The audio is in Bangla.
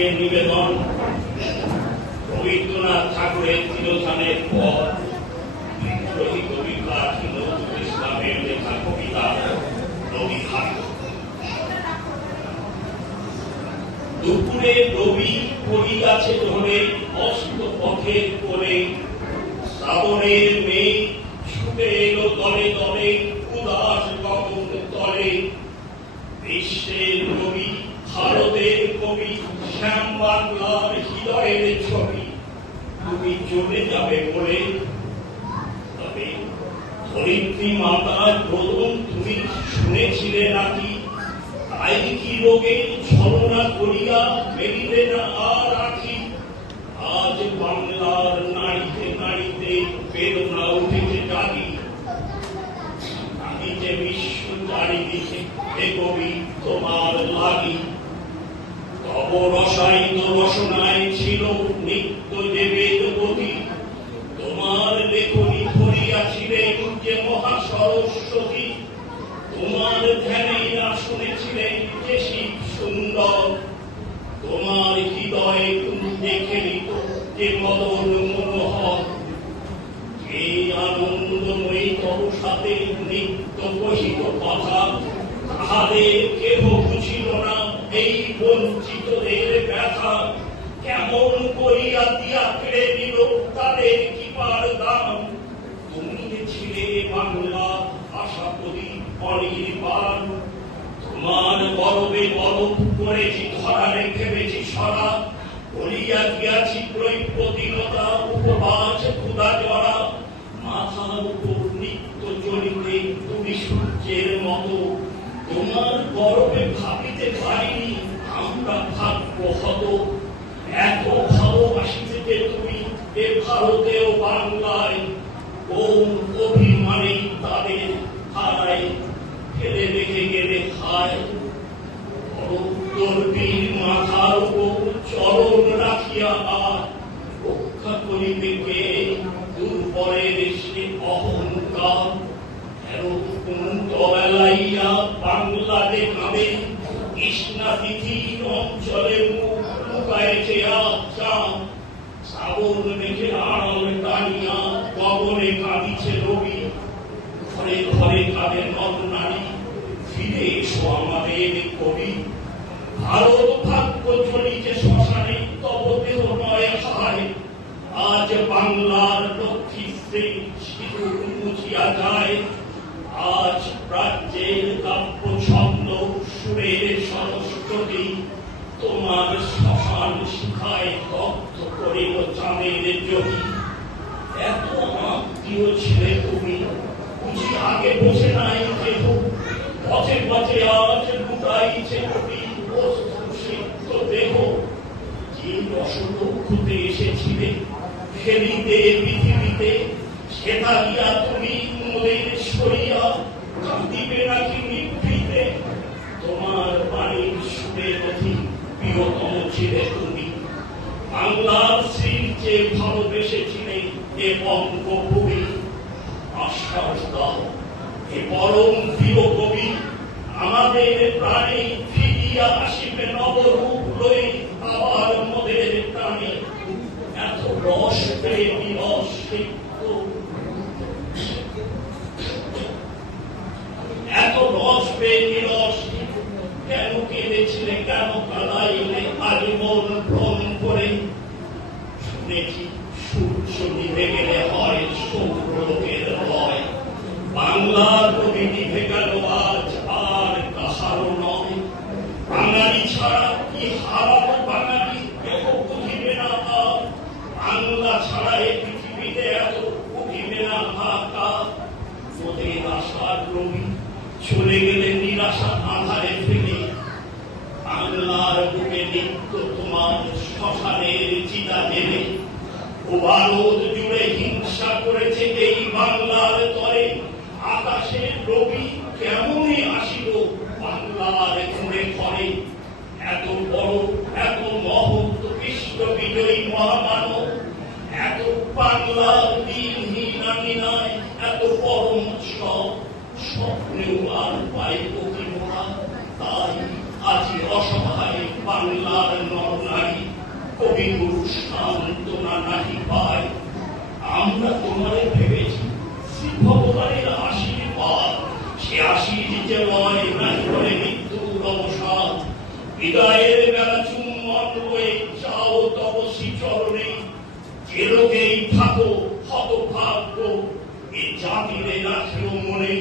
আজকের নিবেদন রবীন্দ্রনাথ ঠাকুরের তিরোধানের পর বিদ্রোহী কবি কাজী নজরুল ইসলামের লেখা কবিতা রবি ঘাট। দুপুরে রবি পড়িয়াছে ধরে অস্ত পথের কোণে, শ্রাবণের মেঘ ছুটে এলো দলে দলে উদাস গগন তলে। বিশ্বের কবি, ভারতের কবি, শ্যাম বাংলার হৃদয়ের ছবি, তুমি চলে যাবে বলে। তবে ধরিত্রী মাতার প্রথম তুমি শুনেছিলে নাকি? তাই কি রোগে ছলনা করিয়া মেলিলে না আর আঁখি? আজ বাংলার নাড়িতে নাড়িতে বেদনা উঠেছে জাগি। আমি যে বিশ্ব চারিদিকে হে কবি তোমার লাগি। তব রসায়িত রসনায় ছিল নিত্য যে বেদবতী, তোমার লেখনী ধরিয়াছিলেন যে মহা সরস্বতী। তোমার ধ্যানেই না শুনেছিলেন যে শিব সুন্দর, তোমার হৃদয়ে কুঞ্জে খেলিত যে মদন মনোহর। এই আনন্দময়ী তব সাথে নিত্য কহিত কথা, তাহাদের কেহ বুঝিল না এই বঞ্চিতদের ব্যথা। কেমন করিয়া দিয়া কেড়ে নিল তাদের কৃপার দাম। তুমি ছিলে বাংলা আশা করি অনির্বাণ। তোমার গর্বে গরব করেছি ধরা রেখেছি সরা, বলিয়া গিয়াছি প্রতিলতা উপবাস ক্ষুধা জরা। মাথার উপর নিত্য চলিতে তুমি সূর্যের মতো, তোমার গর্বে ভাবিতে পারিনি আমরা ভাগ্য হত। এত ভালোবাসিতে যে তুমি এ ভারতেও বাংলায়, কোন অভিমানে তাদের হারায় ফেলে রেখে গেলে হায়। বীর মাথার উপর চরণ রাখিয়া আর রক্ষা করিবে কে দুর্বলের সে অহংকার। বেলাইয়া বাংলাদেশ নামে কৃষ্ণা তিথির অঞ্চলে মুখ লুকায়েছে চাঁদ। শ্রাবণ মেঘে আড়াল টানিয়া গগনে কাঁদিছে রবি। ঘরে ঘরে কাঁদে নর নারী, ফিরে এসো আমাদের কবি। ভারত ভাগ্য চলিছে শ্মশানে, তব দেহ নয় হায়। আজ বাংলার লক্ষ্মী স্ত্রী সিঁদুর মুছিয়া যায়। আজ রাজ্যের কাব্য ছন্দ সুরের সরস্বতী, তোমার শ্মশান শিখায় দগ্ধ করিল চাঁদের জ্যোতি। এত আত্মীয় ছিলে তুমি, বুঝি আগে বোঝে নাই কেহ। পথে পথে আজ লুকাইছে কবি বস্তু সিদ্ধ দেহ। যে রসদক্ষতে এসেছিলে খেলিতে পৃথিবীতে, সেটা দিয়া তুমি মোদের সরিয়া কাঁদিবে নাকি নিভৃতে। তোমার বাণীর সুরে অধিক প্রিয়তম ছিলে তুমি। বাংলার শ্রীর যে ভালোবেসেছিলে এ বঙ্গভূমি। আশ্বাস দাও এ পরম প্রিয় কবি, আমাদের প্রাণে ফিরিয়া আসিবে নবরূপ লয়ে আবার মোদের প্রাণে। এত রস প্রেমী অস্তিত্ব, এত রস প্রেমী অস্তিত্ব, কেন কেঁদেছিলে কেন কাঁদাইলে আজ মন ভ্রম করে। শুনেছি সূর্য নিভে গেলে হয় সৌরলোকের ভয়। বাংলার কবি নিভে গেল আজ আর কাহারও নয়। বাঙালি ছাড়া কি হারাবো বাঙালি কেউ বুঝিবে না আর। বাংলা ছাড়া এই পৃথিবীতে এত বুঝিবে না হাহাকার। ওদের আশার রবি চলে গেলে নিরাশা আধারে ফেলে। বাংলার বুকে নিত্য তোমার শ্মশানের চিতা জেলে। ও ভারত জুড়ে হিংসা করেছে এই বাংলার তরে। আকাশের রবি কেমনই আসিল বাংলার ঘুরে ঘরে। এত বড় এত মহৎ বিশ্ব বিজয়ী মহামানব, এত বাংলার দিনহীন নিনায় এত পরম সব স্বপ্নেও আর পাইব কি মোরা। তাই আজি অসহায় বাংলার নর নারী কবিগুরু সান্ত্বনা নাহি পায়। আমরা তোমারে ভেবেছি শ্রী ভগবানের আশীর্বাদ, সে আশীর যে নয় নাহি বলে মৃত্যুর অবসাদ। বিদায়ের বেলা চুম্বন হয়ে যাও তব শ্রীচরণে, যে লোকেই থাকো হতভাগ্য এ জাতিরে রাখিও মনে।